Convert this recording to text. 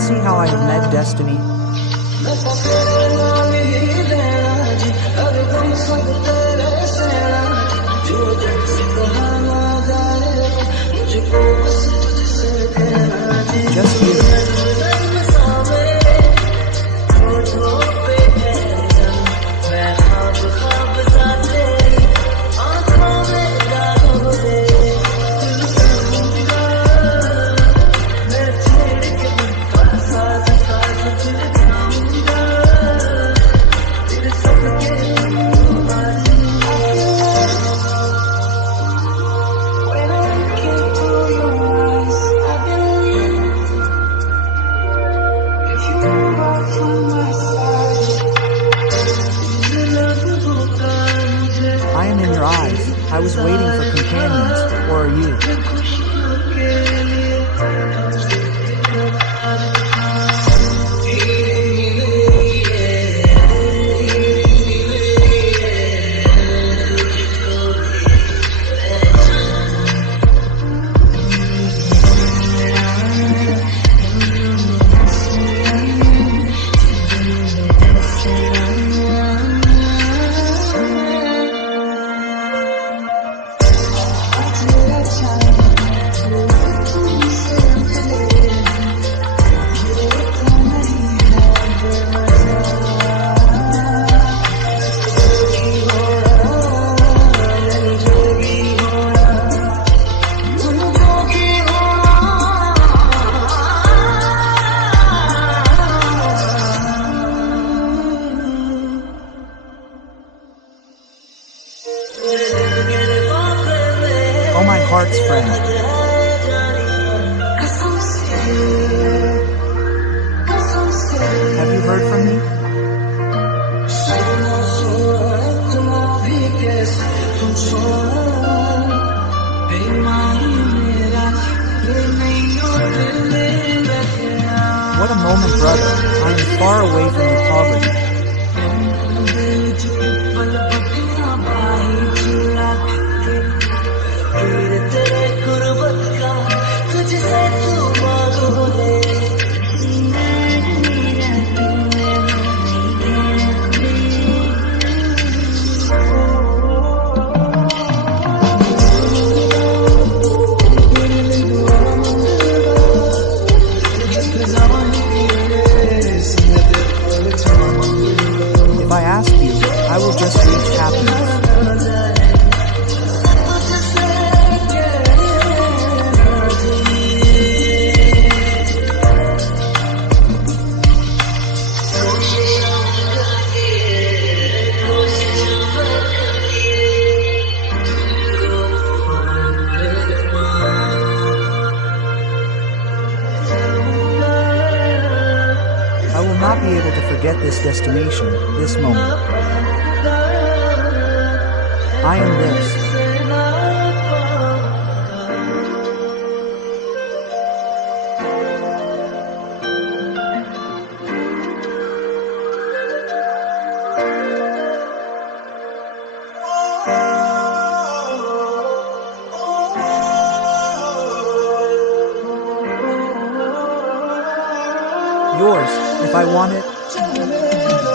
see how I have met destiny? Just you. I am in your eyes. I was waiting for companions, or are you? Oh, my heart's friend. Have you heard from me? What a moment, brother. I am far away from your poverty. If I ask you, I will just reach happiness. I will not be able to forget this destination, this moment. I am this. Yours, if I want it.